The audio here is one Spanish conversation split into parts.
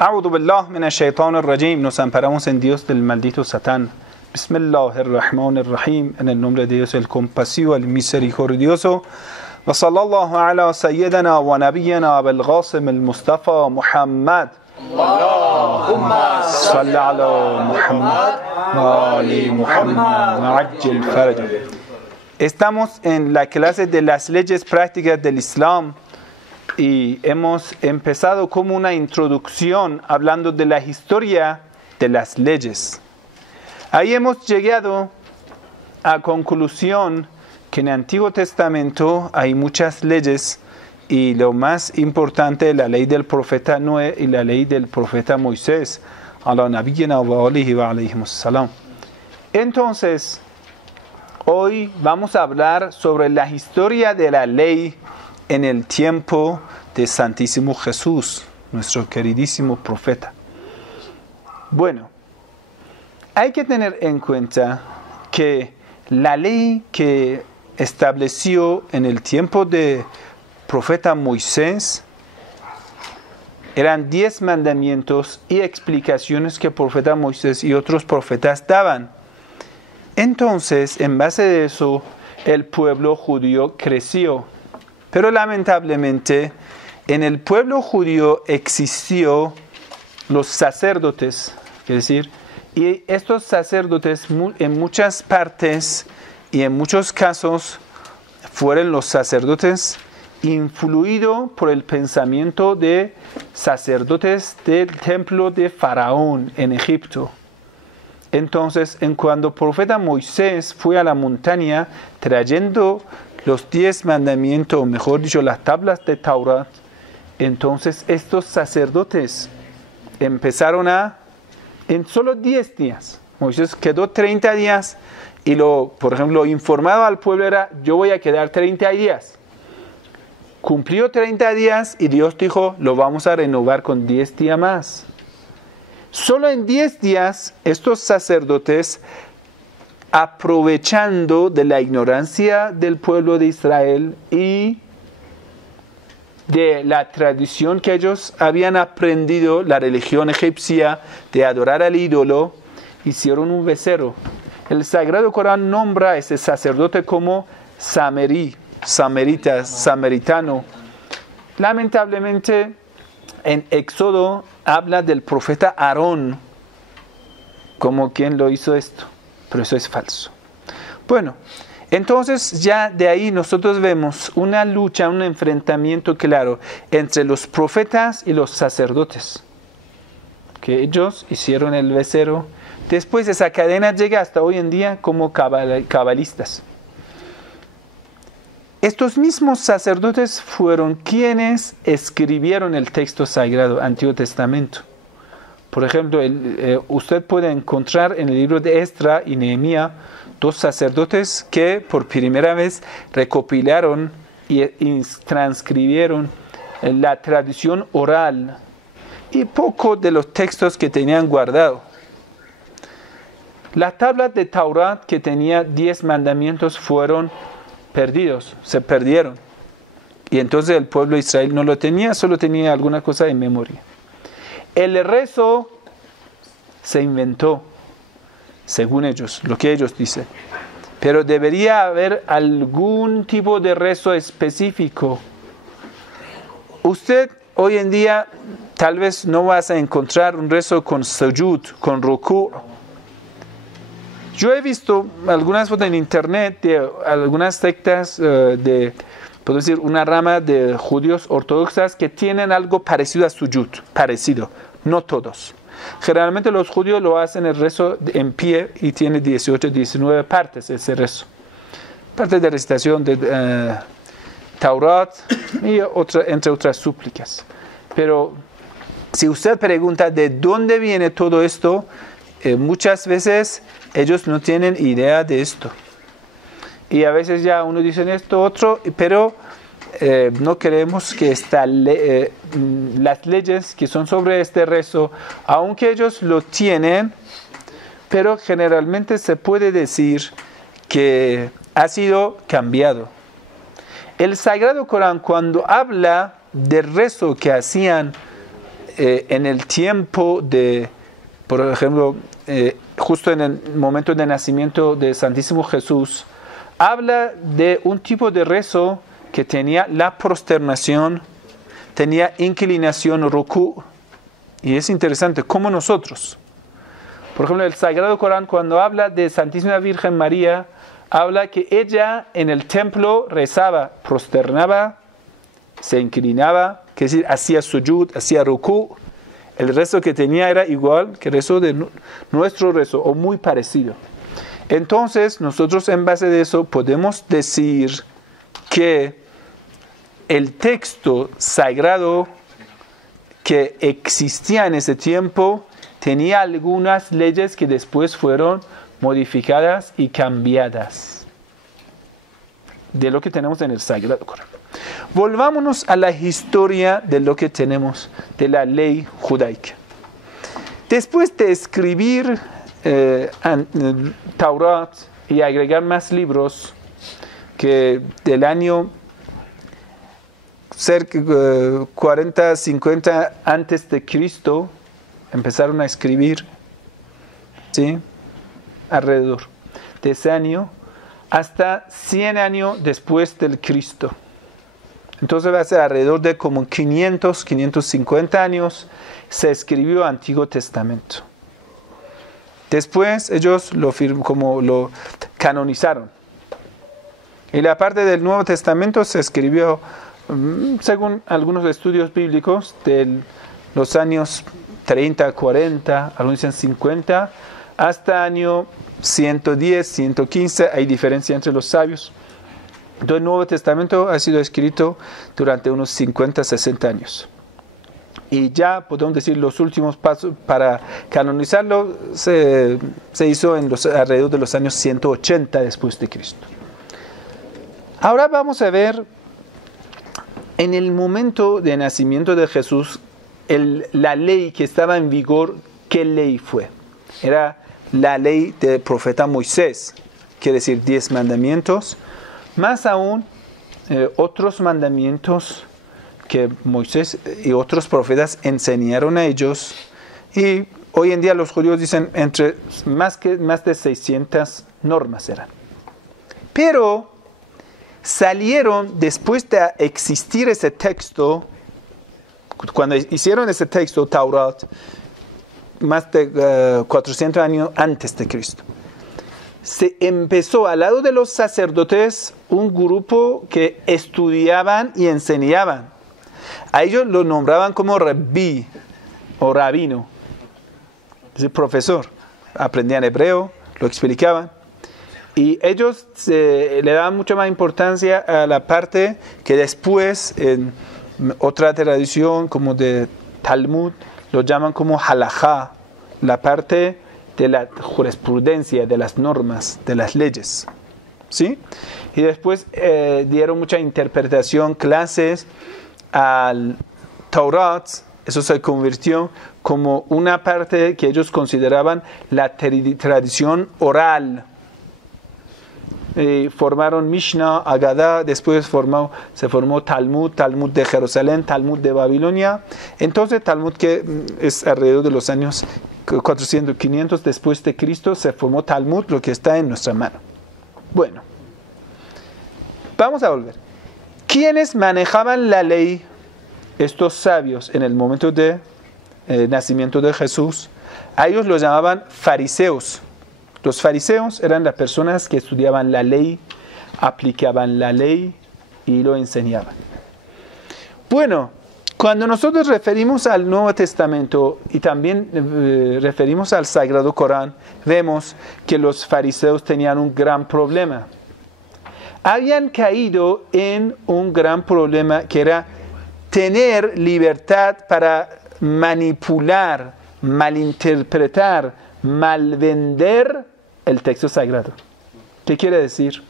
A'udhu billah minash shaitanir rajim. Nos amparamos en Dios del maldito Satán. Bismillahirrahmanirrahim. En el nombre de Dios, el compasivo, el misericordioso. Wa sallallahu ala sayyidina wa nabiyyina Abul Qasim al-Mustafa Muhammad. Allahumma salli ala Muhammad wa ali Muhammad wa ajil farajah. Estamos en la clase de las leyes prácticas del Islam y hemos empezado como una introducción hablando de la historia de las leyes. Ahí hemos llegado a conclusión que en el Antiguo Testamento hay muchas leyes y lo más importante, la ley del profeta Noé y la ley del profeta Moisés. Entonces, hoy vamos a hablar sobre la historia de la ley en el tiempo de Santísimo Jesús, nuestro queridísimo profeta. Bueno, hay que tener en cuenta que la ley que estableció en el tiempo de profeta Moisés eran 10 mandamientos y explicaciones que el profeta Moisés y otros profetas daban. Entonces, en base a eso, el pueblo judío creció. Pero lamentablemente, en el pueblo judío existió los sacerdotes, es decir, y estos sacerdotes en muchas partes y en muchos casos fueron los sacerdotes influidos por el pensamiento de sacerdotes del templo de Faraón en Egipto. Entonces, cuando el profeta Moisés fue a la montaña trayendo los 10 mandamientos, o mejor dicho, las tablas de Taurat, entonces estos sacerdotes empezaron en solo 10 días. Moisés quedó 30 días y por ejemplo, informado al pueblo era, yo voy a quedar 30 días. Cumplió 30 días y Dios dijo, lo vamos a renovar con 10 días más. Solo en 10 días, estos sacerdotes, aprovechando de la ignorancia del pueblo de Israel y de la tradición que ellos habían aprendido, la religión egipcia de adorar al ídolo, hicieron un becerro. El Sagrado Corán nombra a ese sacerdote como samaritano. Lamentablemente, en Éxodo habla del profeta Aarón como quien lo hizo esto. Pero eso es falso. Bueno, entonces ya de ahí nosotros vemos una lucha, un enfrentamiento claro entre los profetas y los sacerdotes. Que ellos hicieron el becerro. Después esa cadena llega hasta hoy en día como cabalistas. Estos mismos sacerdotes fueron quienes escribieron el texto sagrado, Antiguo Testamento. Por ejemplo, usted puede encontrar en el libro de Esdras y Nehemías 2 sacerdotes que por primera vez recopilaron y transcribieron la tradición oral y poco de los textos que tenían guardado. Las tablas de Taurat que tenía 10 mandamientos fueron perdidos, se perdieron. Y entonces el pueblo de Israel no lo tenía, solo tenía alguna cosa en memoria. El rezo se inventó, según ellos, lo que ellos dicen. Pero debería haber algún tipo de rezo específico. Usted hoy en día tal vez no vas a encontrar un rezo con sujud, con ruku'. Yo he visto algunas fotos en internet de algunas sectas puedo decir, una rama de judíos ortodoxas que tienen algo parecido a sujud, parecido, no todos. Generalmente los judíos lo hacen el rezo en pie y tiene 18, 19 partes ese rezo. Parte de recitación de Taurat y entre otras súplicas. Pero si usted pregunta de dónde viene todo esto, muchas veces ellos no tienen idea de esto. Y a veces ya uno dice esto, otro, pero no queremos que las leyes que son sobre este rezo, aunque ellos lo tienen, pero generalmente se puede decir que ha sido cambiado. El Sagrado Corán, cuando habla del rezo que hacían en el tiempo de, por ejemplo, justo en el momento de nacimiento del Santísimo Jesús, habla de un tipo de rezo que tenía la prosternación, tenía inclinación, rukú, y es interesante cómo nosotros, por ejemplo, el Sagrado Corán, cuando habla de Santísima Virgen María, habla que ella en el templo rezaba, prosternaba, se inclinaba, que es decir, hacía sujud, hacía rukú. El rezo que tenía era igual que el rezo de nuestro rezo, o muy parecido. Entonces, nosotros en base de eso podemos decir que el texto sagrado que existía en ese tiempo tenía algunas leyes que después fueron modificadas y cambiadas de lo que tenemos en el Sagrado Corán. Volvámonos a la historia de lo que tenemos de la ley judaica. Después de escribir Taurat y agregar más libros, que del año cerca 40, 50 antes de Cristo empezaron a escribir, ¿sí? Alrededor de ese año hasta 100 años después del Cristo. Entonces va a ser alrededor de como 500, 550 años se escribió Antiguo Testamento. Después ellos lo canonizaron. Y la parte del Nuevo Testamento se escribió, según algunos estudios bíblicos, de los años 30, 40, algunos dicen 50, hasta año 110, 115, hay diferencia entre los sabios. Entonces el Nuevo Testamento ha sido escrito durante unos 50, 60 años. Y ya podemos decir los últimos pasos para canonizarlo se hizo alrededor de los años 180 después de Cristo. Ahora vamos a ver en el momento de nacimiento de Jesús la ley que estaba en vigor. ¿Qué ley fue? Era la ley del profeta Moisés, quiere decir 10 mandamientos, más aún otros mandamientos que Moisés y otros profetas enseñaron a ellos, y hoy en día los judíos dicen más de 600 normas eran. Pero salieron después de existir ese texto, cuando hicieron ese texto, Taurat, más de 400 años antes de Cristo. Se empezó al lado de los sacerdotes un grupo que estudiaban y enseñaban. A ellos lo nombraban como rabí o rabino, es decir, profesor. Aprendían hebreo, lo explicaban. Y ellos le daban mucha más importancia a la parte que después, en otra tradición como de Talmud, lo llaman como halajá, la parte de la jurisprudencia, de las normas, de las leyes, ¿sí? Y después dieron mucha interpretación, clases al Taurat. Eso se convirtió como una parte que ellos consideraban la tradición oral. Formaron Mishnah, Agadá, después se formó Talmud de Jerusalén, Talmud de Babilonia. Entonces Talmud, que es alrededor de los años 400, 500 después de Cristo, se formó Talmud, lo que está en nuestra mano. Bueno, vamos a volver. ¿Quiénes manejaban la ley? Estos sabios en el momento de nacimiento de Jesús. A ellos los llamaban fariseos. Los fariseos eran las personas que estudiaban la ley, aplicaban la ley y lo enseñaban. Bueno, cuando nosotros referimos al Nuevo Testamento y también referimos al Sagrado Corán, vemos que los fariseos tenían un gran problema. Habían caído en un gran problema que era tener libertad para manipular, malinterpretar, malvender el texto sagrado. ¿Qué quiere decir?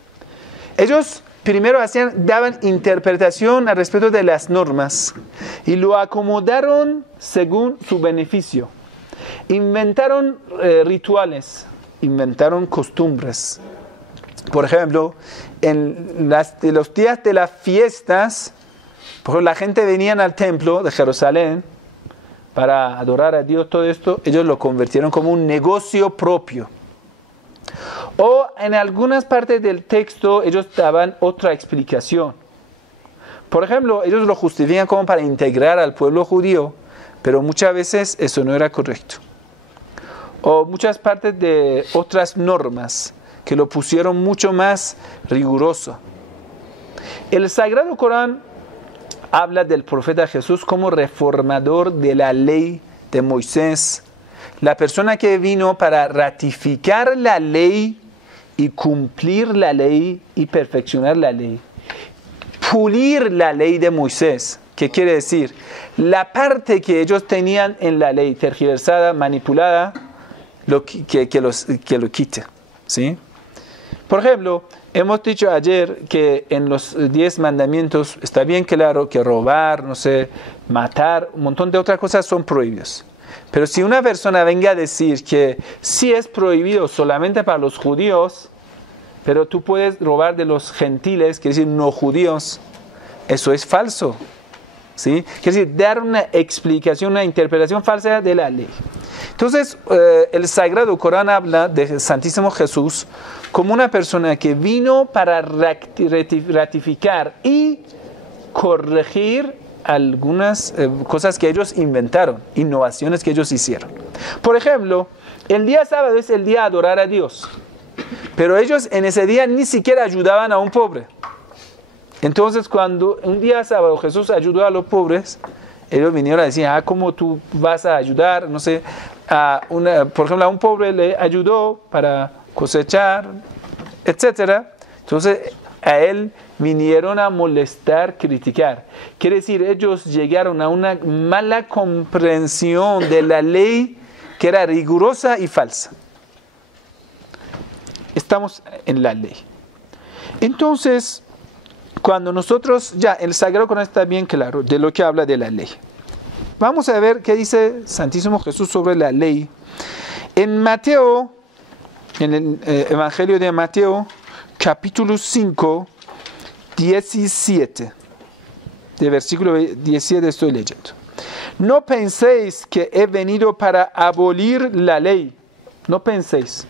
Ellos primero daban interpretación al respecto de las normas y lo acomodaron según su beneficio. Inventaron rituales, inventaron costumbres. Por ejemplo, en los días de las fiestas, la gente venía al templo de Jerusalén para adorar a Dios, todo esto, ellos lo convirtieron como un negocio propio. O en algunas partes del texto ellos daban otra explicación. Por ejemplo, ellos lo justifican como para integrar al pueblo judío, pero muchas veces eso no era correcto. O muchas partes de otras normas que lo pusieron mucho más riguroso. El Sagrado Corán habla del profeta Jesús como reformador de la ley de Moisés, la persona que vino para ratificar la ley y cumplir la ley y perfeccionar la ley. Pulir la ley de Moisés, ¿qué quiere decir? La parte que ellos tenían en la ley, tergiversada, manipulada, que lo quite, ¿sí? Por ejemplo, hemos dicho ayer que en los 10 mandamientos está bien claro que robar, no sé, matar, un montón de otras cosas son prohibidos. Pero si una persona venga a decir que sí es prohibido solamente para los judíos, pero tú puedes robar de los gentiles, quiere decir no judíos, eso es falso, ¿sí? Quiere decir dar una explicación, una interpretación falsa de la ley. Entonces, el Sagrado Corán habla de Santísimo Jesús como una persona que vino para ratificar y corregir algunas cosas que ellos inventaron, innovaciones que ellos hicieron. Por ejemplo, el día sábado es el día de adorar a Dios, pero ellos en ese día ni siquiera ayudaban a un pobre. Entonces, cuando un día sábado Jesús ayudó a los pobres, ellos vinieron a decir, ¿cómo tú vas a ayudar? No sé, por ejemplo, a un pobre le ayudó para cosechar, etc. Entonces, a él vinieron a molestar, criticar. Quiere decir, ellos llegaron a una mala comprensión de la ley que era rigurosa y falsa. Estamos en la ley. Entonces, cuando nosotros, ya el Sagrado Corán está bien claro de lo que habla de la ley. Vamos a ver qué dice Santísimo Jesús sobre la ley. En Mateo, en el Evangelio de Mateo, capítulo 5, 17. De versículo 17 estoy leyendo. No penséis que he venido para abolir la ley. No penséis.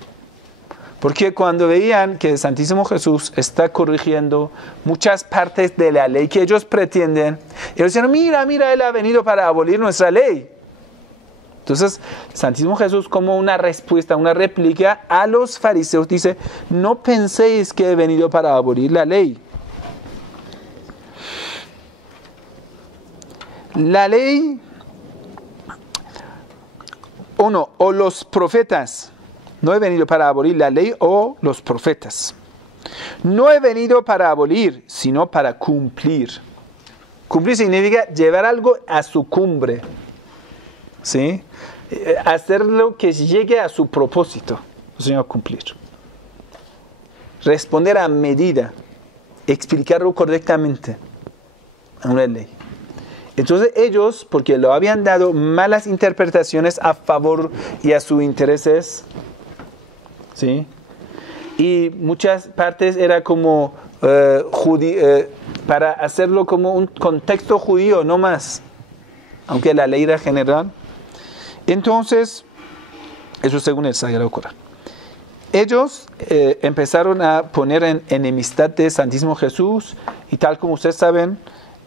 Porque cuando veían que el Santísimo Jesús está corrigiendo muchas partes de la ley que ellos pretenden, ellos decían, mira, Él ha venido para abolir nuestra ley. Entonces, Santísimo Jesús, como una respuesta, una réplica a los fariseos, dice, no penséis que he venido para abolir la ley. La ley, o los profetas. No he venido para abolir la ley o los profetas. No he venido para abolir, sino para cumplir. Cumplir significa llevar algo a su cumbre, ¿sí? Hacerlo que llegue a su propósito, sino cumplir. Responder a medida, explicarlo correctamente a una ley. Entonces ellos, porque lo habían dado malas interpretaciones a favor y a sus intereses, ¿sí? Y muchas partes era como para hacerlo como un contexto judío, no más, aunque la ley era general. Entonces, eso según el Sagrado Corán. Ellos empezaron a poner en enemistad de Santísimo Jesús, y tal como ustedes saben,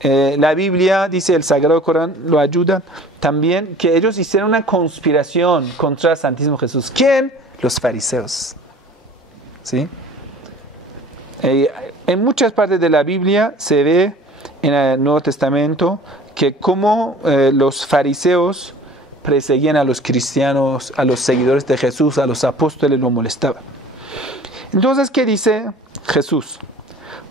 la Biblia, dice el Sagrado Corán, lo ayuda también, que ellos hicieron una conspiración contra Santísimo Jesús. ¿Quién? Los fariseos. ¿Sí? En muchas partes de la Biblia se ve en el Nuevo Testamento que como los fariseos perseguían a los cristianos, a los seguidores de Jesús, a los apóstoles, lo molestaban. Entonces, ¿qué dice Jesús?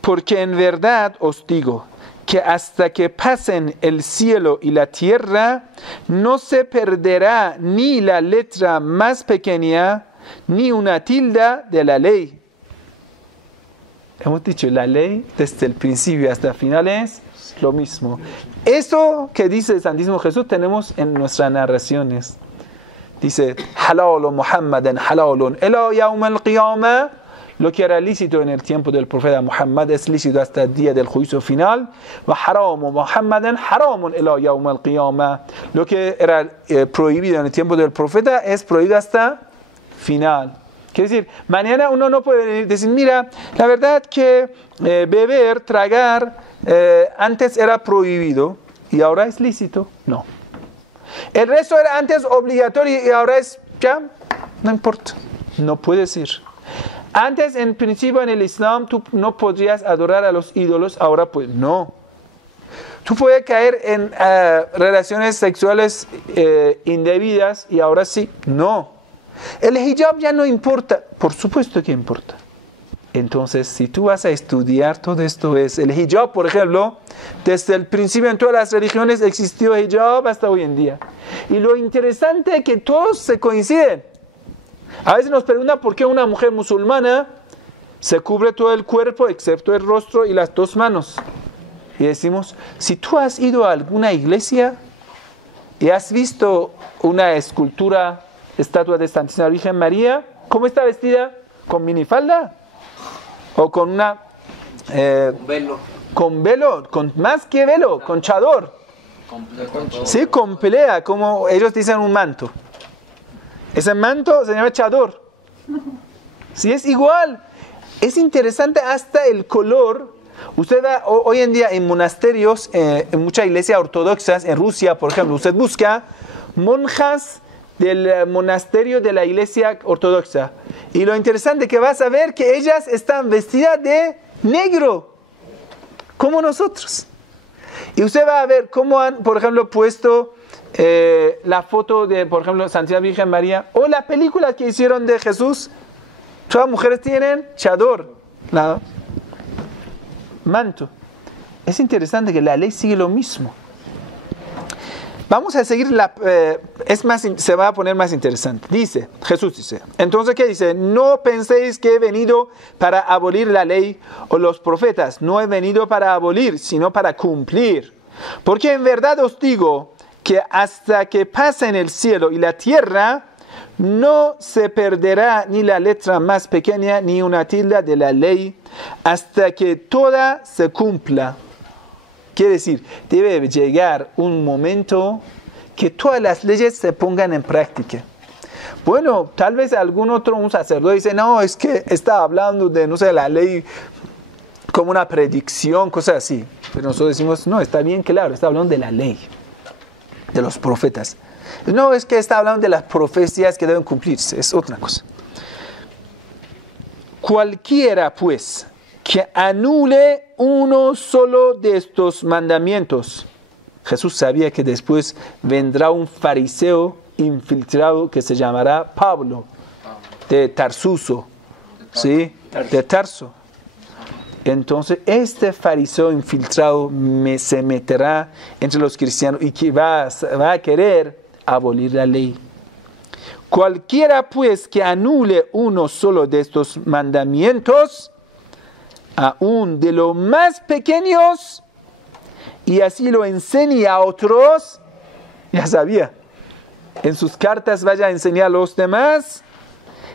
Porque en verdad os digo que hasta que pasen el cielo y la tierra, no se perderá ni la letra más pequeña, ni una tilde de la ley. Hemos dicho, la ley desde el principio hasta el final es lo mismo. Eso que dice el Santísimo Jesús tenemos en nuestras narraciones. Dice, halal Muhammadan halalun ila yawm al-qiyamah, Lo que era lícito en el tiempo del profeta Muhammad es lícito hasta el día del juicio final. Lo que era prohibido en el tiempo del profeta es prohibido hasta final. Quiere decir, mañana uno no puede decir, mira, la verdad que beber, tragar, antes era prohibido y ahora es lícito. No. El resto era antes obligatorio y ahora es, ya, no importa. No puede decir. Antes, en principio, en el Islam, tú no podrías adorar a los ídolos, ahora pues no. Tú puedes caer en relaciones sexuales indebidas y ahora sí, no. El hijab ya no importa, por supuesto que importa. Entonces, si tú vas a estudiar todo esto, es el hijab, por ejemplo, desde el principio en todas las religiones existió hijab hasta hoy en día. Y lo interesante es que todos se coinciden. A veces nos preguntan por qué una mujer musulmana se cubre todo el cuerpo excepto el rostro y las dos manos. Y decimos, si tú has ido a alguna iglesia y has visto una escultura, estatua de Santísima Virgen María, ¿cómo está vestida? ¿Con minifalda? ¿O con una... con velo. Con velo, con más que velo, con chador. Sí, con pelea, como ellos dicen un manto. Ese manto se llama chador. Sí, es igual. Es interesante hasta el color. Usted va hoy en día en monasterios, en muchas iglesias ortodoxas, en Rusia, por ejemplo, usted busca monjas del monasterio de la iglesia ortodoxa. Y lo interesante es que vas a ver que ellas están vestidas de negro, como nosotros. Y usted va a ver cómo han, por ejemplo, puesto la foto de, por ejemplo, Santísima Virgen María, o la película que hicieron de Jesús. Todas las mujeres tienen chador, manto. Es interesante que la ley sigue lo mismo. Vamos a seguir, se va a poner más interesante. Jesús dice, entonces, ¿qué dice? No penséis que he venido para abolir la ley o los profetas. No he venido para abolir, sino para cumplir. Porque en verdad os digo que hasta que pasen el cielo y la tierra, no se perderá ni la letra más pequeña ni una tilde de la ley, hasta que toda se cumpla. Quiere decir, debe llegar un momento que todas las leyes se pongan en práctica. Bueno, tal vez un sacerdote dice, no, es que está hablando de, no sé, la ley como una predicción, cosas así. Pero nosotros decimos, no, está bien claro, está hablando de la ley, de los profetas. No, es que está hablando de las profecías que deben cumplirse, es otra cosa. Cualquiera, pues, que anule uno solo de estos mandamientos. Jesús sabía que después vendrá un fariseo infiltrado que se llamará Pablo, de Tarsuso, ¿sí? De Tarso. Entonces, este fariseo infiltrado se meterá entre los cristianos y que va a querer abolir la ley. Cualquiera, pues, que anule uno solo de estos mandamientos, aún de los más pequeños, y así lo enseñe a otros, ya sabía, en sus cartas vaya a enseñar a los demás,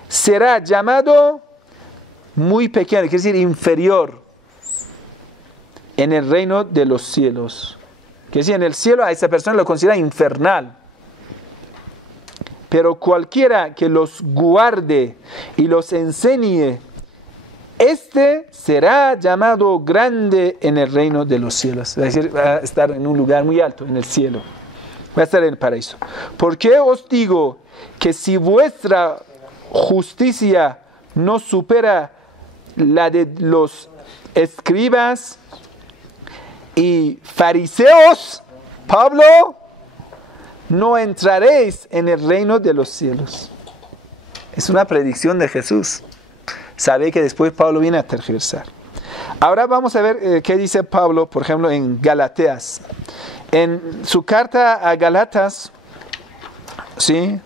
será llamado muy pequeño, quiere decir inferior, en el reino de los cielos. Quiere decir, en el cielo a esa persona lo considera infernal. Pero cualquiera que los guarde y los enseñe, este será llamado grande en el reino de los cielos. Es decir, va a estar en un lugar muy alto, en el cielo. Va a estar en el paraíso. ¿Por qué os digo que si vuestra justicia no supera la de los escribas y fariseos, Pablo, no entraréis en el reino de los cielos? Es una predicción de Jesús. Sabe que después Pablo viene a tergiversar. Ahora vamos a ver qué dice Pablo, por ejemplo, en Galateas. En su carta a Galatas, ¿sí?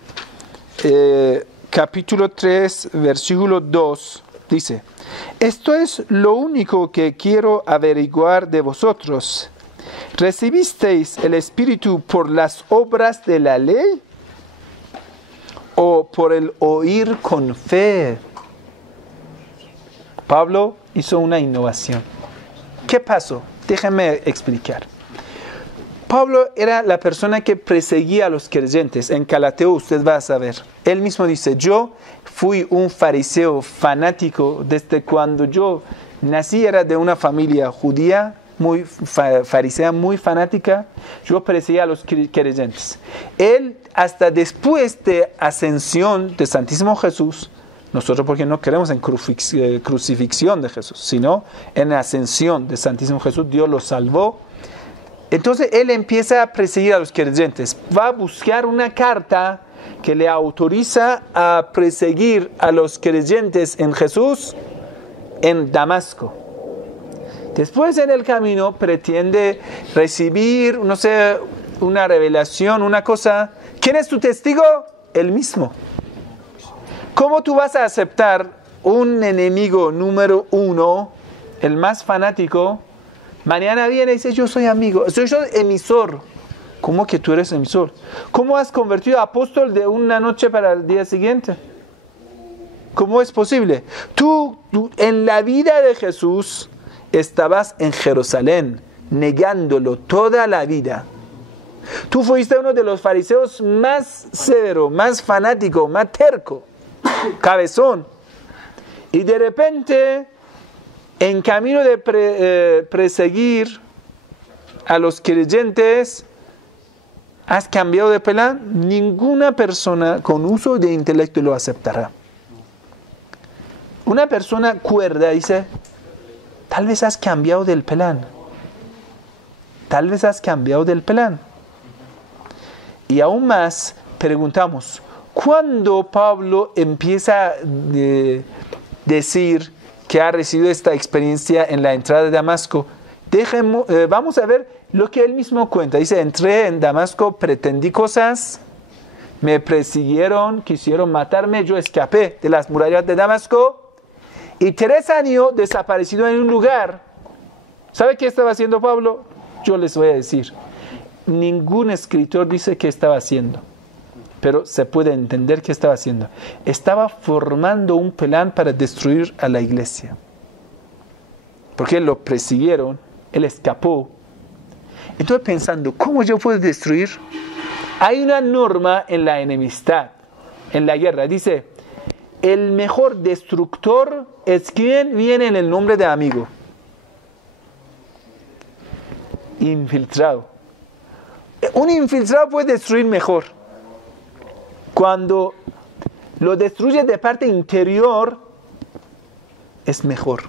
Capítulo 3, versículo 2, dice: esto es lo único que quiero averiguar de vosotros. ¿Recibisteis el Espíritu por las obras de la ley o por el oír con fe? Pablo hizo una innovación. ¿Qué pasó? Déjenme explicar. Pablo era la persona que perseguía a los creyentes. En Galateo usted va a saber. Él mismo dice, yo fui un fariseo fanático desde cuando yo nací, era de una familia judía, muy farisea, muy fanática. Yo perseguía a los creyentes. Él, hasta después de ascensión de Santísimo Jesús, nosotros porque no creemos en crucifixión de Jesús, sino en ascensión de Santísimo Jesús, Dios lo salvó. Entonces él empieza a perseguir a los creyentes. Va a buscar una carta que le autoriza a perseguir a los creyentes en Jesús en Damasco. Después en el camino pretende recibir, no sé, una revelación, una cosa. ¿Quién es tu testigo? Él mismo. ¿Cómo tú vas a aceptar un enemigo número uno, el más fanático? Mañana viene y dice, yo soy amigo, soy emisor. ¿Cómo que tú eres emisor? ¿Cómo has convertido a apóstol de una noche para el día siguiente? ¿Cómo es posible? Tú en la vida de Jesús estabas en Jerusalén, negándolo toda la vida. Tú fuiste uno de los fariseos más severo, más fanático, más terco, cabezón. Y de repente, en camino de perseguir a los creyentes, ¿has cambiado de plan? Ninguna persona con uso de intelecto lo aceptará. Una persona cuerda dice, tal vez has cambiado del plan. Tal vez has cambiado del plan. Y aún más, preguntamos, ¿cuándo Pablo empieza a decir que ha recibido esta experiencia en la entrada de Damasco? Vamos a ver lo que él mismo cuenta. Dice, entré en Damasco, pretendí cosas, me persiguieron, quisieron matarme, yo escapé de las murallas de Damasco y 3 años desaparecido en un lugar. ¿Sabe qué estaba haciendo Pablo? Yo les voy a decir. Ningún escritor dice qué estaba haciendo, pero se puede entender qué estaba haciendo. Estaba formando un plan para destruir a la iglesia. Porque lo persiguieron, él escapó. Entonces pensando, ¿cómo yo puedo destruir? Hay una norma en la enemistad, en la guerra. Dice, el mejor destructor es quien viene en el nombre de amigo. Infiltrado. Un infiltrado puede destruir mejor. Cuando lo destruye de parte interior, es mejor.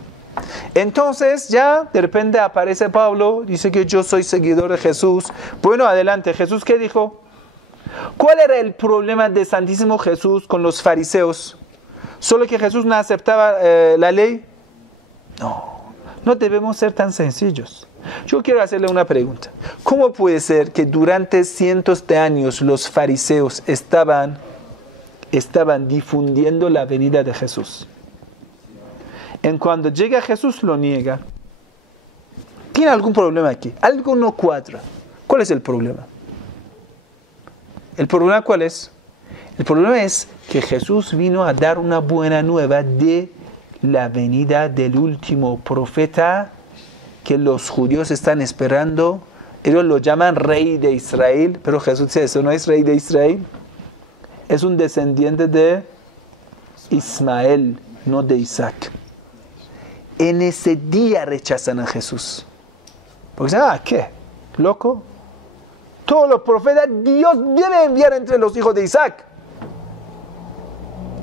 Entonces ya de repente aparece Pablo, dice que yo soy seguidor de Jesús. Bueno, adelante. ¿Jesús qué dijo? ¿Cuál era el problema de Santísimo Jesús con los fariseos? ¿Solo que Jesús no aceptaba la ley? No debemos ser tan sencillos. Yo quiero hacerle una pregunta. ¿Cómo puede ser que durante cientos de años los fariseos estaban difundiendo la venida de Jesús? En cuando llega Jesús lo niega. ¿Tiene algún problema aquí? Algo no cuadra. ¿Cuál es el problema? ¿El problema cuál es? El problema es que Jesús vino a dar una buena nueva de la venida del último profeta que los judíos están esperando. Ellos lo llaman rey de Israel, pero Jesús dice, eso no es rey de Israel. Es un descendiente de Ismael, no de Isaac. En ese día rechazan a Jesús. Porque dicen, ¿qué? ¿Loco? Todos los profetas Dios debe enviar entre los hijos de Isaac.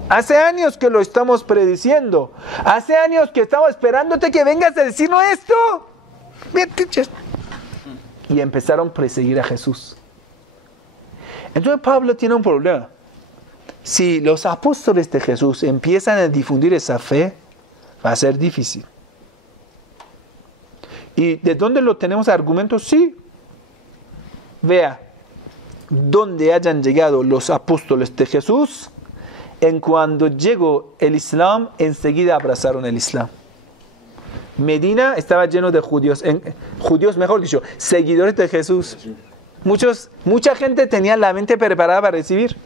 Hace años que lo estamos prediciendo. Hace años que estamos esperándote que vengas a decirnos esto. Y empezaron a perseguir a Jesús. Entonces Pablo tiene un problema. Si los apóstoles de Jesús empiezan a difundir esa fe, va a ser difícil. ¿Y de dónde lo tenemos argumentos? Sí. Vea, donde hayan llegado los apóstoles de Jesús, en cuando llegó el Islam, enseguida abrazaron el Islam. Medina estaba lleno de judíos, mejor dicho, seguidores de Jesús. Mucha gente tenía la mente preparada para recibir.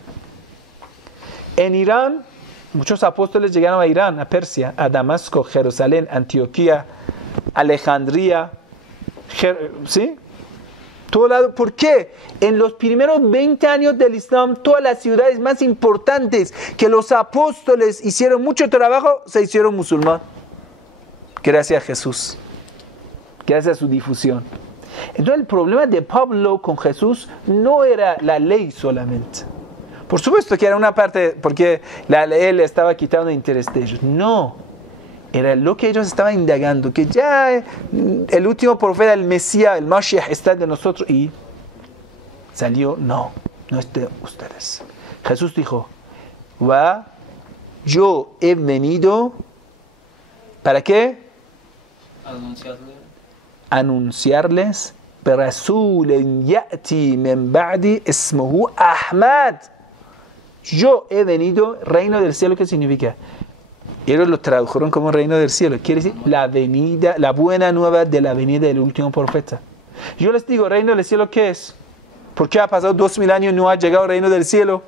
En Irán Muchos apóstoles llegaron a Irán, a Persia, a Damasco, Jerusalén, Antioquía, Alejandría, ¿sí? Todo lado. ¿Por qué? En los primeros 20 años del Islam, todas las ciudades más importantes que los apóstoles hicieron mucho trabajo, se hicieron musulmanes. Gracias a Jesús. Gracias a su difusión. Entonces el problema de Pablo con Jesús no era la ley solamente. Por supuesto que era una parte, porque la ley le estaba quitando interés de ellos. No. Era lo que ellos estaban indagando, que ya el último profeta, el Mesías, el Mashiach está de nosotros. Y salió, no es de ustedes. Jesús dijo, yo he venido, ¿para qué? Anunciarles, Rasulun ya'ti min ba'di ismuhu Ahmad. Yo he venido, reino del cielo, ¿qué significa? Ellos lo tradujeron como reino del cielo. Quiere decir la venida, la buena nueva de la venida del último profeta. Yo les digo, reino del cielo, ¿qué es? ¿Por qué ha pasado 2000 años y no ha llegado el reino del cielo?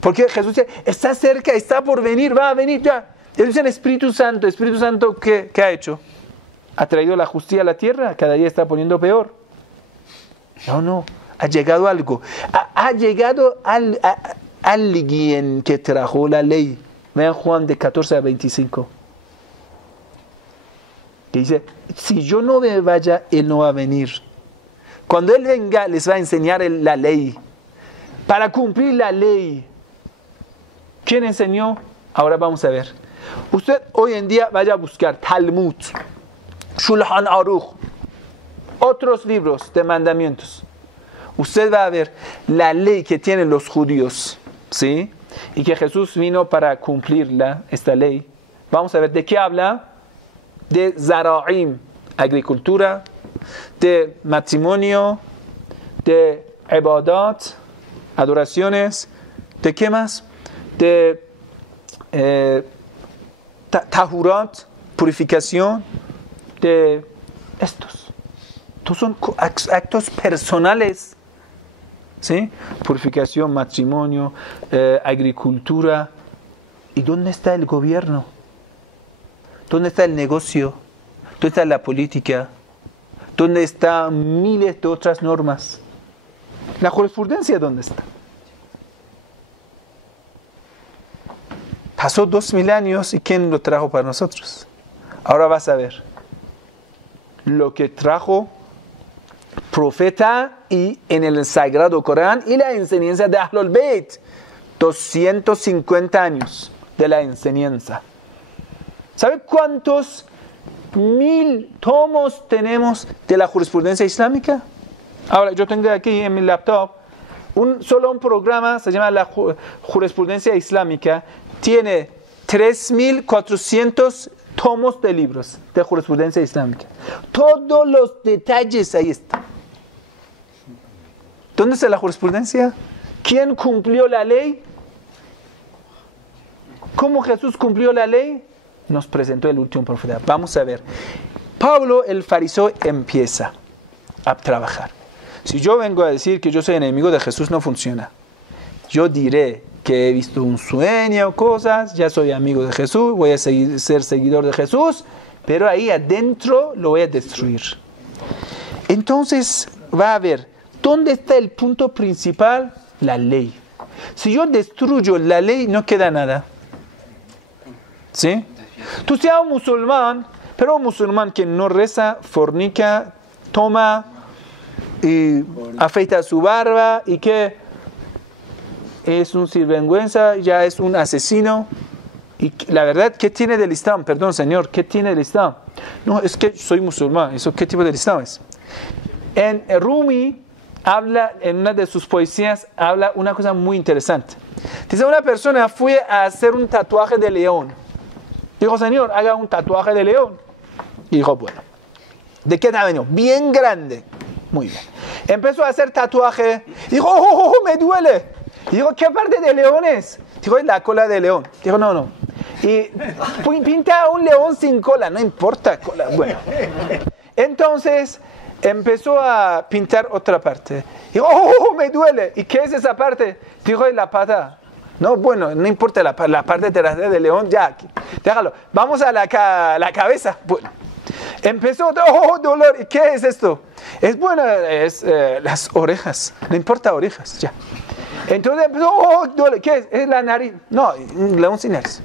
Porque Jesús dice, está cerca, está por venir, va a venir ya. Ellos dicen Espíritu Santo, ¿qué ha hecho? ¿Ha traído la justicia a la tierra? Cada día está poniendo peor. No, ha llegado algo. Ha llegado alguien que trajo la ley. Vean Juan de 14 a 25. Que dice, si yo no me vaya, Él no va a venir. Cuando Él venga, les va a enseñar la ley. Para cumplir la ley. ¿Quién enseñó? Ahora vamos a ver. Usted hoy en día vaya a buscar Talmud, Shulchan Aruch, otros libros de mandamientos. Usted va a ver la ley que tienen los judíos, ¿sí? Y que Jesús vino para cumplirla, esta ley. Vamos a ver de qué habla. De Zara'im, agricultura, de matrimonio, de ibadat, adoraciones, ¿de qué más? De tahurat, purificación, de estos. Estos son actos personales. ¿Sí? Purificación, matrimonio, agricultura. ¿Y dónde está el gobierno? ¿Dónde está el negocio? ¿Dónde está la política? ¿Dónde están miles de otras normas? ¿La jurisprudencia dónde está? Pasó 2000 años y ¿quién lo trajo para nosotros? Ahora vas a ver lo que trajo profeta y en el Sagrado Corán y la enseñanza de Ahlul Bayt. 250 años de la enseñanza. ¿Sabe cuántos 1000 tomos tenemos de la jurisprudencia islámica? Ahora, yo tengo aquí en mi laptop solo un programa, se llama la jurisprudencia islámica. Tiene 3400 tomos de libros de jurisprudencia islámica. Todos los detalles ahí están. ¿Dónde está la jurisprudencia? ¿Quién cumplió la ley? ¿Cómo Jesús cumplió la ley? Nos presentó el último profeta. Vamos a ver. Pablo, el fariseo, empieza a trabajar. Si yo vengo a decir que yo soy enemigo de Jesús, no funciona. Yo diré que he visto un sueño, cosas, ya soy amigo de Jesús, voy a ser seguidor de Jesús, pero ahí adentro lo voy a destruir. Entonces va a ver, ¿dónde está el punto principal? La ley. Si yo destruyo la ley, no queda nada. ¿Sí? Tú seas un musulmán, pero un musulmán que no reza, fornica, toma y afeita su barba y que es un sinvergüenza, ya es un asesino. Y la verdad, ¿qué tiene del Islam? Perdón, señor, ¿qué tiene del Islam? No, es que soy musulmán. ¿Eso qué tipo de Islam es? En Rumi habla, en una de sus poesías, habla una cosa muy interesante. Dice, una persona fue a hacer un tatuaje de león. Dijo, señor, haga un tatuaje de león. Y dijo, bueno, ¿de qué tamaño? Bien grande. Muy bien. Empezó a hacer tatuaje. Dijo, me duele. Y dijo, ¿qué parte de león es? Dijo, la cola de león. Dijo, no. Y pinta un león sin cola, no importa cola. Bueno. Entonces empezó a pintar otra parte. Dijo, me duele. ¿Y qué es esa parte? Dijo, la pata. No, bueno, no importa la parte trasera del león, ya, déjalo. Vamos a la cabeza. Bueno, empezó, dolor. ¿Qué es esto? Es bueno, es las orejas. No importa orejas, ya. Entonces empezó, dolor. ¿Qué es? Es la nariz. No, un león sin nariz.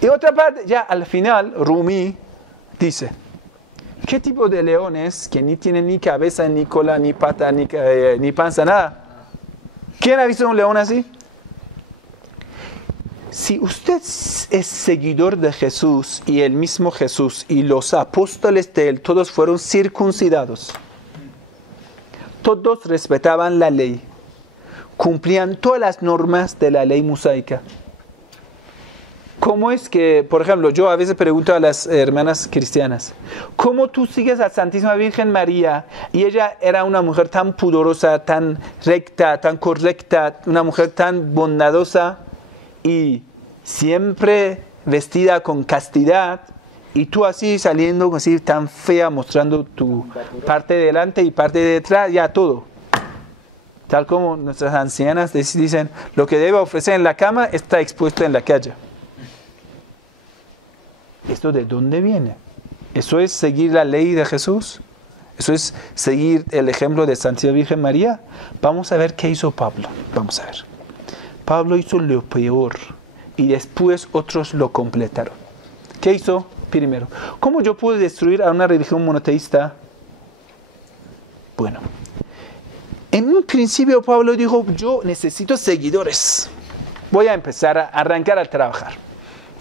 Y otra parte, ya al final, Rumi dice, ¿qué tipo de león es que ni tiene ni cabeza, ni cola, ni pata, ni panza, nada? ¿Quién ha visto un león así? Si usted es seguidor de Jesús y el mismo Jesús y los apóstoles de él, todos fueron circuncidados. Todos respetaban la ley. Cumplían todas las normas de la ley mosaica. ¿Cómo es que, por ejemplo, yo a veces pregunto a las hermanas cristianas, ¿cómo tú sigues a Santísima Virgen María? Y ella era una mujer tan pudorosa, tan recta, tan correcta, una mujer tan bondadosa y siempre vestida con castidad, y tú así saliendo así tan fea, mostrando tu parte de delante y parte de detrás, ya todo. Tal como nuestras ancianas dicen, lo que debe ofrecer en la cama está expuesto en la calle. ¿Esto de dónde viene? ¿Eso es seguir la ley de Jesús? ¿Eso es seguir el ejemplo de Santísima Virgen María? Vamos a ver qué hizo Pablo. Vamos a ver. Pablo hizo lo peor y después otros lo completaron. ¿Qué hizo? Primero, ¿cómo yo puedo destruir a una religión monoteísta? Bueno, en un principio Pablo dijo, yo necesito seguidores. Voy a empezar a arrancar a trabajar.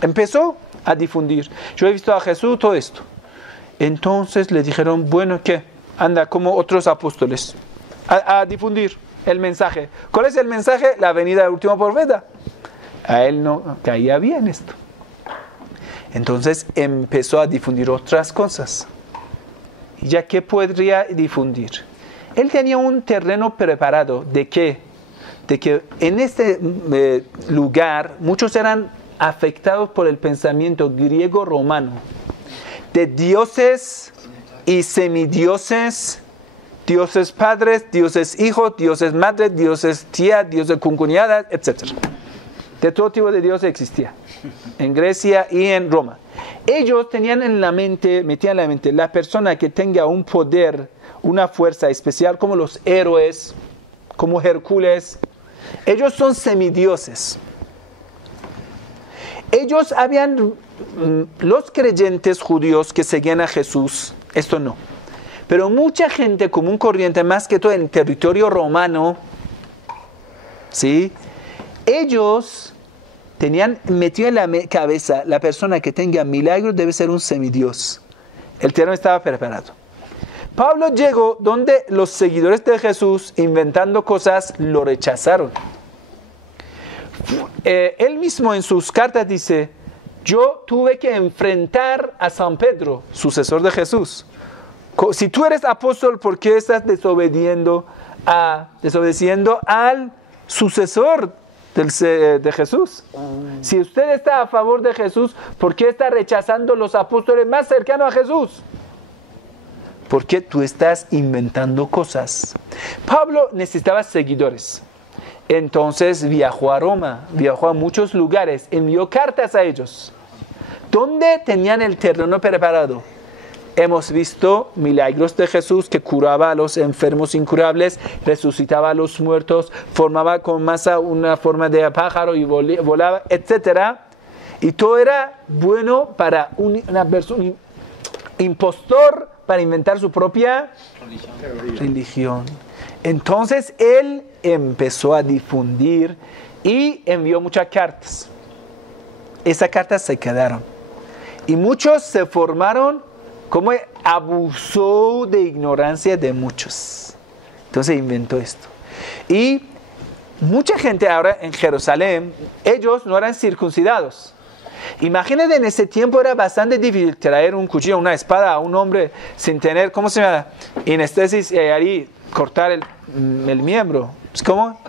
Empezó a difundir. Yo he visto a Jesús, todo esto. Entonces le dijeron, bueno, ¿qué? Anda, como otros apóstoles, a difundir el mensaje. ¿Cuál es el mensaje? La venida del último profeta. A él no caía bien esto. Entonces empezó a difundir otras cosas. ¿Y ya qué podría difundir? Él tenía un terreno preparado. ¿De qué? De que en este lugar muchos eran afectados por el pensamiento griego-romano de dioses y semidioses, dioses padres, dioses hijos, dioses madres, dioses tías, dioses concuñadas, etc. De todo tipo de dioses existía en Grecia y en Roma. Ellos tenían en la mente, metían en la mente, la persona que tenga un poder, una fuerza especial, como los héroes, como Hércules, ellos son semidioses. Ellos habían, los creyentes judíos que seguían a Jesús, esto no. Pero mucha gente común corriente, más que todo en territorio romano, ¿sí? Ellos tenían metido en la cabeza, la persona que tenga milagros debe ser un semidios. El terreno estaba preparado. Pablo llegó donde los seguidores de Jesús, inventando cosas, lo rechazaron. Él mismo en sus cartas dice, yo tuve que enfrentar a San Pedro, sucesor de Jesús. Si tú eres apóstol, ¿por qué estás desobedeciendo al sucesor de Jesús? Si usted está a favor de Jesús, ¿por qué está rechazando los apóstoles más cercanos a Jesús? Porque tú estás inventando cosas. Pablo necesitaba seguidores. Entonces viajó a Roma, viajó a muchos lugares, envió cartas a ellos. ¿Dónde tenían el terreno preparado? Hemos visto milagros de Jesús que curaba a los enfermos incurables, resucitaba a los muertos, formaba con masa una forma de pájaro y volaba, etc. Y todo era bueno para una persona, impostor para inventar su propia religión. Entonces él empezó a difundir y envió muchas cartas. Esas cartas se quedaron. Y muchos se formaron, como abusó de ignorancia de muchos. Entonces inventó esto. Y mucha gente ahora en Jerusalén, ellos no eran circuncidados. Imagínate, en ese tiempo era bastante difícil traer un cuchillo, una espada a un hombre sin tener, ¿cómo se llama? Anestesis, y ahí cortar el miembro. ¿Cómo?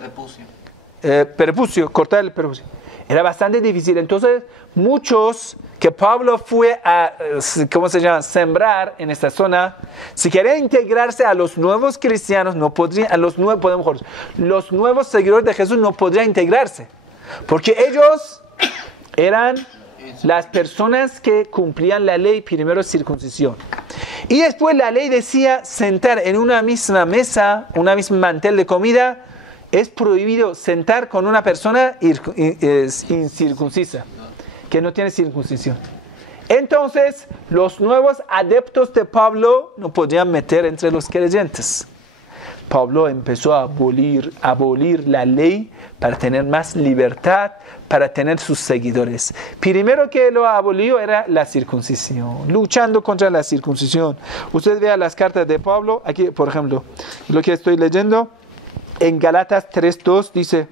Prepucio, cortar el prepucio. Era bastante difícil. Entonces, muchos que Pablo fue a, ¿cómo se llama?, sembrar en esta zona, si querían integrarse a los nuevos cristianos, no podrían, los nuevos seguidores de Jesús no podrían integrarse. Porque ellos eran las personas que cumplían la ley, primero circuncisión. Y después la ley decía sentar en una misma mesa, una misma mantel de comida, es prohibido sentar con una persona incircuncisa, que no tiene circuncisión. Entonces, los nuevos adeptos de Pablo no podían meter entre los creyentes. Pablo empezó a abolir la ley para tener más libertad, para tener sus seguidores. Primero que lo abolió era la circuncisión, luchando contra la circuncisión. Usted vea las cartas de Pablo, aquí por ejemplo, lo que estoy leyendo, en Gálatas 3:2 dice: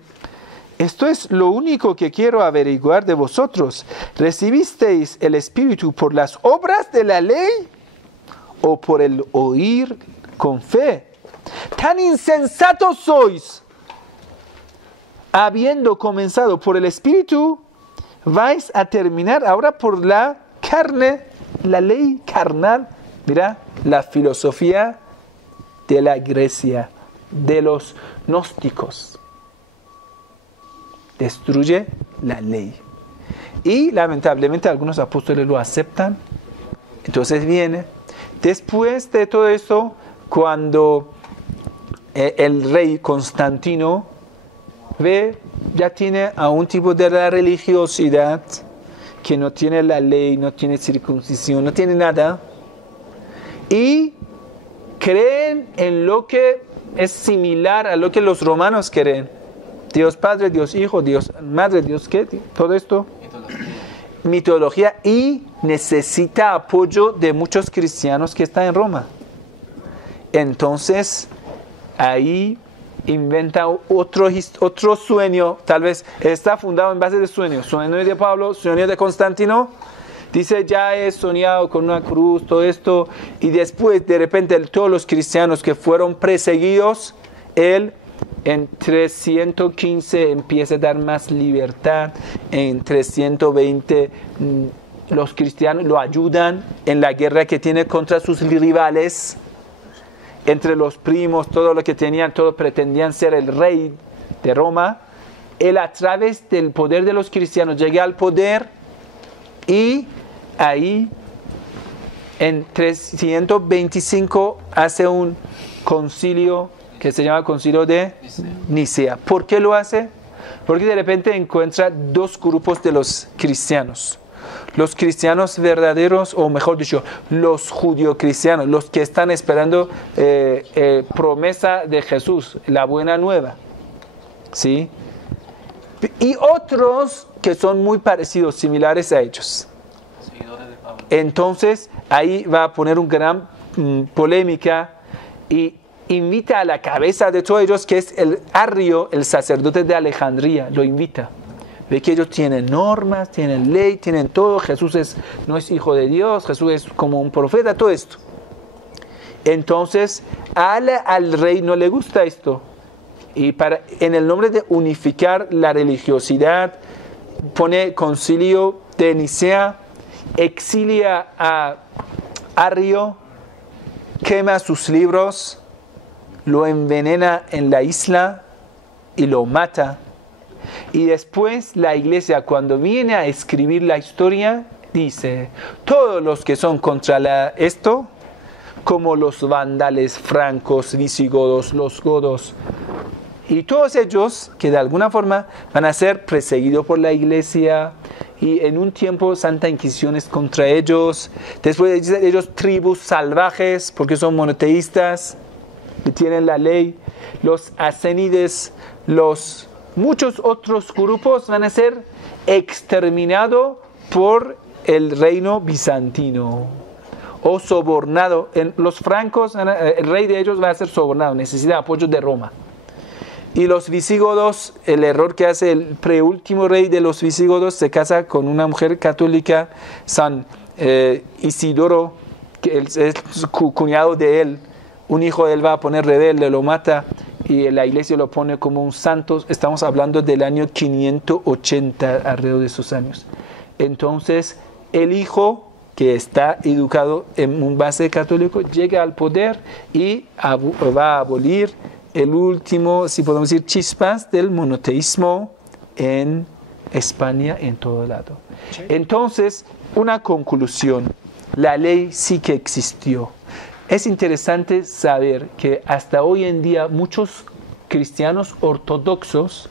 esto es lo único que quiero averiguar de vosotros. ¿Recibisteis el Espíritu por las obras de la ley o por el oír con fe? Tan insensatos sois. Habiendo comenzado por el Espíritu, vais a terminar ahora por la carne, la ley carnal. Mira, la filosofía de la Grecia, de los gnósticos. Destruye la ley. Y lamentablemente algunos apóstoles lo aceptan. Entonces viene, después de todo eso, cuando el rey Constantino ve, ya tiene a un tipo de la religiosidad que no tiene la ley, no tiene circuncisión, no tiene nada, y creen en lo que es similar a lo que los romanos creen. Dios Padre, Dios Hijo, Dios Madre, Dios ¿qué? Todo esto. Mitología, y necesita apoyo de muchos cristianos que están en Roma. Entonces, ahí inventa otro sueño, tal vez está fundado en base de sueños. Sueño de Pablo, sueño de Constantino. Dice, ya he soñado con una cruz, todo esto. Y después, de repente, todos los cristianos que fueron perseguidos, él en 315 empieza a dar más libertad. En 320 los cristianos lo ayudan en la guerra que tiene contra sus rivales. Entre los primos, todo lo que tenían, todos pretendían ser el rey de Roma. Él, a través del poder de los cristianos, llega al poder, y ahí en 325 hace un concilio que se llama Concilio de Nicea. ¿Por qué lo hace? Porque de repente encuentra dos grupos de los cristianos. Los cristianos verdaderos, o mejor dicho, los judio-cristianos, los que están esperando promesa de Jesús, la buena nueva. ¿Sí? Y otros que son muy parecidos, similares a ellos. Entonces, ahí va a poner una gran polémica, y invita a la cabeza de todos ellos, que es el Arrio, el sacerdote de Alejandría, lo invita. Ve que ellos tienen normas, tienen ley, tienen todo. Jesús no es hijo de Dios, Jesús es como un profeta, todo esto. Entonces, al rey no le gusta esto. Y en el nombre de unificar la religiosidad, pone concilio de Nicea, exilia a Arrio, quema sus libros, lo envenena en la isla y lo mata. Y después la iglesia, cuando viene a escribir la historia, dice, todos los que son contra esto, como los vándales, francos, visigodos, los godos, y todos ellos que de alguna forma van a ser perseguidos por la iglesia, y en un tiempo Santa Inquisición es contra ellos. Después de ellos tribus salvajes, porque son monoteístas, que tienen la ley. Los asenides, muchos otros grupos van a ser exterminados por el reino bizantino o sobornado. Los francos, el rey de ellos va a ser sobornado, necesita apoyo de Roma. Y los visigodos, el error que hace el preúltimo rey de los visigodos, se casa con una mujer católica, San Isidoro, que es cuñado de él. Un hijo de él va a poner rebelde, lo mata, y la iglesia lo pone como un santo. Estamos hablando del año 580, alrededor de esos años. Entonces, el hijo, que está educado en un base católico, llega al poder y va a abolir el último, si podemos decir, chispas del monoteísmo en España, en todo lado. Entonces, una conclusión, la ley sí que existió. Es interesante saber que hasta hoy en día muchos cristianos ortodoxos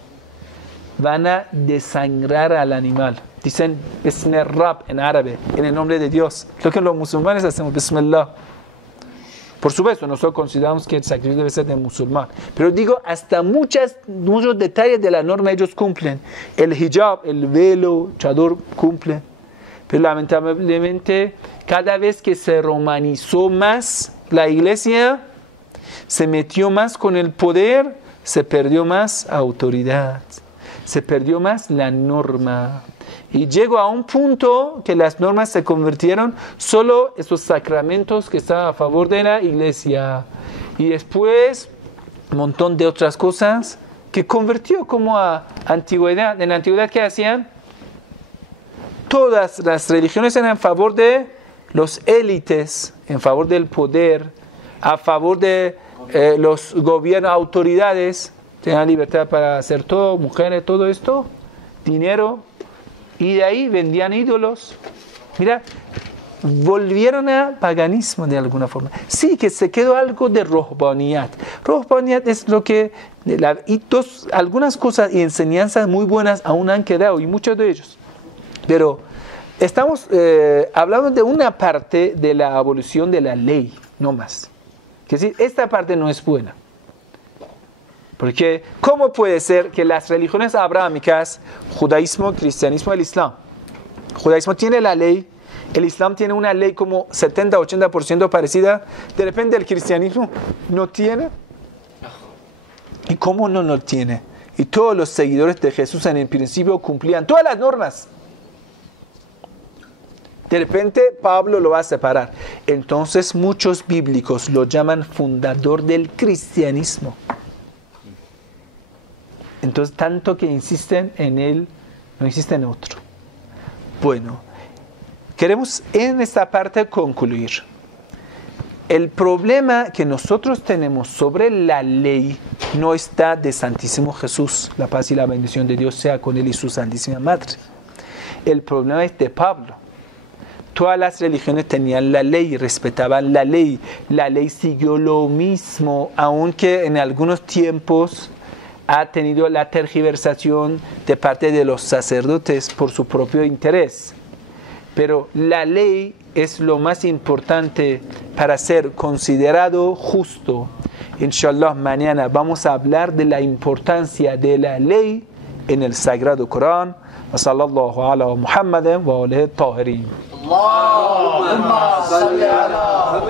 van a desangrar al animal. Dicen Bismillah en árabe, en el nombre de Dios. Lo que los musulmanes hacemos, Bismillah. Por supuesto, nosotros consideramos que el sacrificio debe ser de musulmán. Pero digo, hasta muchos detalles de la norma ellos cumplen. El hijab, el velo, chador, cumplen. Pero lamentablemente, cada vez que se romanizó más la iglesia, se metió más con el poder, se perdió más autoridad, se perdió más la norma. Y llegó a un punto que las normas se convirtieron solo esos sacramentos que estaban a favor de la iglesia. Y después un montón de otras cosas que convirtió como a antigüedad. En la antigüedad, ¿qué hacían? Todas las religiones eran en favor de los élites, en favor del poder, a favor de los gobiernos, autoridades. Tenían libertad para hacer todo, mujeres, todo esto, dinero. Y de ahí vendían ídolos. Mira, volvieron a paganismo de alguna forma. Sí, que se quedó algo de Rohbaniyat. Rohbaniyat es lo que... algunas cosas y enseñanzas muy buenas aún han quedado, y muchos de ellos. Pero estamos hablando de una parte de la abolición de la ley, no más. Es decir, esta parte no es buena. Porque, ¿cómo puede ser que las religiones abrahámicas, judaísmo, cristianismo, el islam, judaísmo tiene la ley, el islam tiene una ley como 70-80% parecida, de repente el cristianismo no tiene? ¿Y cómo no lo tiene? Y todos los seguidores de Jesús en el principio cumplían todas las normas. De repente Pablo lo va a separar. Entonces muchos bíblicos lo llaman fundador del cristianismo. Entonces, tanto que insisten en él, no insisten en otro. Bueno, queremos en esta parte concluir. El problema que nosotros tenemos sobre la ley no está de Santísimo Jesús, la paz y la bendición de Dios sea con él y su Santísima Madre. El problema es de Pablo. Todas las religiones tenían la ley, respetaban la ley. La ley siguió lo mismo, aunque en algunos tiempos ha tenido la tergiversación de parte de los sacerdotes por su propio interés. Pero la ley es lo más importante para ser considerado justo. Inshallah, mañana vamos a hablar de la importancia de la ley en el Sagrado Corán. Sallallahu ala Muhammadin wa alihi tahirin. Allahumma salli ala